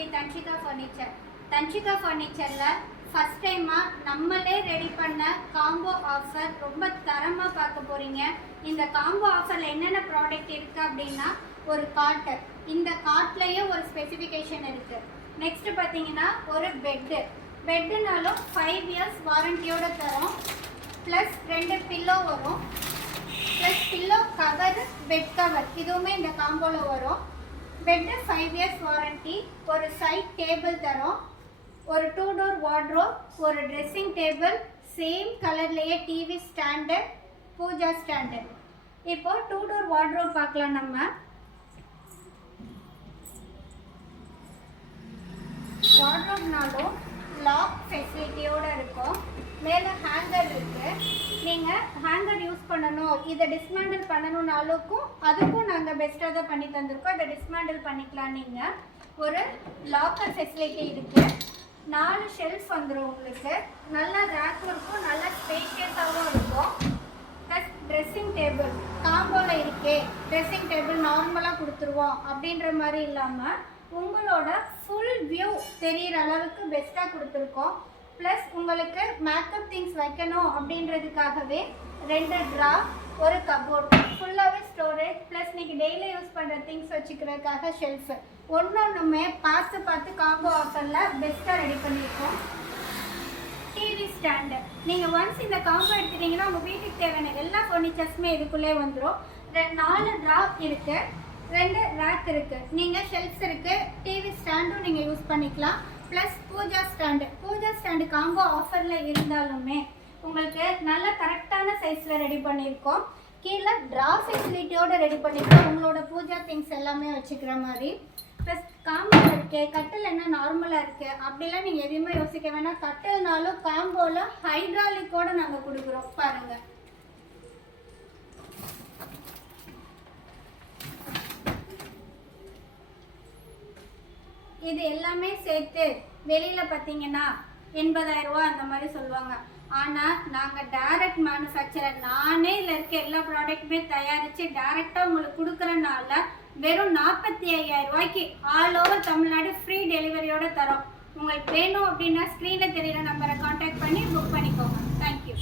Sri Dhanshika furniture. Dhanshika ஃபர்னிச்சரில் first டைமாக நம்மளே ready பண்ண காம்போ ஆஃபர் ரொம்ப தரமாக பார்க்க போகிறீங்க. இந்த காம்போ ஆஃபரில் என்னென்ன ப்ராடக்ட் இருக்குது அப்படின்னா, ஒரு காட்டு, இந்த காட்லேயே ஒரு ஸ்பெசிஃபிகேஷன் இருக்குது. நெக்ஸ்ட்டு பார்த்தீங்கன்னா ஒரு பெட்டுனாலும் 5 years வாரண்டியோடு தரோம். ப்ளஸ் 2 பில்லோ வரும், plus pillow cover, bed cover இதுவுமே இந்த காம்போவில் வரும். பெட்டு 5 years வாரண்டி, ஒரு சைட் டேபிள் தரோம், ஒரு 2 door வார்ட்ரோப், ஒரு ட்ரெஸ்ஸிங் டேபிள், சேம் கலர்லேயே டிவி ஸ்டாண்டு, பூஜா ஸ்டாண்டு. இப்போ 2 door வார்ட்ரோப் பார்க்கலாம். நம்ம வார்ட்ரோப்னாலும் லாக் ஃபெசிலிட்டியோடு இருக்கும். மேலே ஹேங்கர் இருக்குது. நீங்கள் ஹேங்கர் யூஸ் பண்ணணும், இதை டிஸ்மேண்டில் பண்ணணுன்னாலுக்கும் அதுக்கும் நாங்கள் பெஸ்ட்டாக தான் பண்ணி தந்திருக்கோம். இதை டிஸ்மேண்டில் பண்ணிக்கலாம். நீங்கள் ஒரு லாக்கர் ஃபெசிலிட்டி இருக்குது. 4 ஷெல்ஃப் வந்துடும் உங்களுக்கு. நல்லா ரேக்கும் இருக்கும், நல்லா ஸ்பேஷியஸாகவும் இருக்கும். ப்ளஸ் ட்ரெஸ்ஸிங் டேபிள் காம்போவில் இருக்கே, ட்ரெஸ்ஸிங் டேபிள் நார்மலாக கொடுத்துருவோம் அப்படின்ற மாதிரி இல்லாமல் உங்களோட ஃபுல் வியூ தெரிகிற அளவுக்கு பெஸ்ட்டாக கொடுத்துருக்கோம். ப்ளஸ் உங்களுக்கு மேக்கப் திங்ஸ் வைக்கணும் அப்படின்றதுக்காகவே 2 ட்ரா, ஒரு கபோர்ட், ஃபுல்லாகவே ஸ்டோரேஜ், ப்ளஸ் நீங்கள் டெய்லி யூஸ் பண்ணுற திங்ஸ் வச்சுக்கிறதுக்காக ஷெல்ஃபு, ஒன்றுமே பார்த்து காம்போ ஆஃபரில் பெஸ்ட்டாக ரெடி பண்ணியிருக்கோம். டிவி ஸ்டாண்டு நீங்கள் ஒன்ஸ் இந்த காம்போ எடுத்துட்டிங்கன்னா உங்கள் வீட்டுக்கு தேவையான எல்லா ஃபர்னிச்சர்ஸுமே இதுக்குள்ளே வந்துடும். 4 ட்ரா இருக்குது, 2 ரேக் இருக்குது, நீங்கள் ஷெல்ஃப்ஸ் இருக்குது, டிவி ஸ்டாண்டும் நீங்கள் யூஸ் பண்ணிக்கலாம். ப்ளஸ் பூஜா ஸ்டாண்டு காம்போ ஆஃபரில் இருந்தாலுமே உங்களுக்கு நல்ல கரெக்டான சைஸில் ரெடி பண்ணியிருக்கோம். கீழே ட்ரா ஃபெசிலிட்டியோடு ரெடி பண்ணியிருக்கோம், உங்களோட பூஜா திங்ஸ் எல்லாமே வச்சுக்கிற மாதிரி. ப்ளஸ் காம்போ இருக்குது, கட்டில் என்ன நார்மலாக இருக்குது அப்படிலாம் நீங்கள் எதுவுமே யோசிக்க வேணாம். கட்டில்னாலும் காம்போவில் ஹைட்ராலிக்கோடு நாங்கள் கொடுக்குறோம். பாருங்கள், இது எல்லாமே சேர்த்து வெளியில் பார்த்தீங்கன்னா 80,000 ரூபா அந்த மாதிரி சொல்லுவாங்க. ஆனால் நாங்கள் டைரக்ட் மேனுஃபேக்சரர், நானே இதில் இருக்க எல்லா ப்ராடக்ட்டுமே தயாரித்து டைரெக்டாக உங்களுக்கு கொடுக்குறனால வெறும் 45,000 ரூபாய்க்கு ஆல் ஓவர் தமிழ்நாடு ஃப்ரீ டெலிவரியோடு தரோம். உங்களுக்கு வேணும் அப்படின்னா ஸ்க்ரீனில் தெரிகிற நம்பரை கான்டாக்ட் பண்ணி புக் பண்ணிக்கோங்க. தேங்க்யூ.